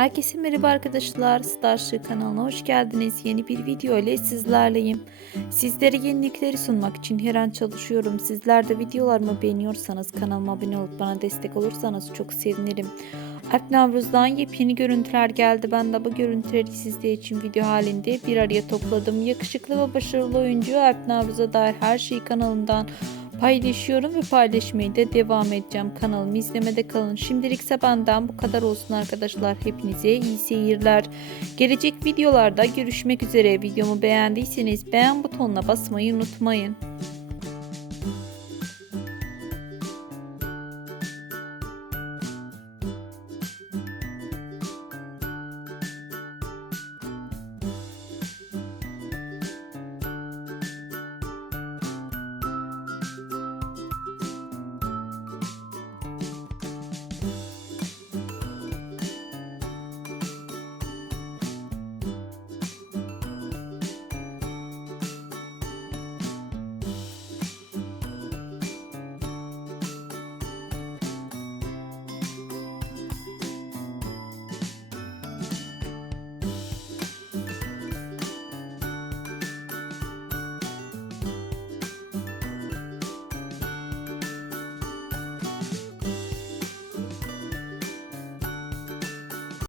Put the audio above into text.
Herkese merhaba arkadaşlar. Starship kanalına hoş geldiniz. Yeni bir video ile sizlerleyim. Sizlere yenilikleri sunmak için her an çalışıyorum. Sizler de videolarımı beğeniyorsanız kanalıma abone olup bana destek olursanız çok sevinirim. Alp Navruz'dan yepyeni görüntüler geldi. Ben de bu görüntüleri sizler için video halinde bir araya topladım. Yakışıklı ve başarılı oyuncu Alp Navruz'a dair her şeyi kanalımdan paylaşıyorum ve paylaşmaya da devam edeceğim. Kanalımı izlemede kalın. Şimdilikse benden bu kadar olsun arkadaşlar. Hepinize iyi seyirler. Gelecek videolarda görüşmek üzere. Videomu beğendiyseniz beğen butonuna basmayı unutmayın.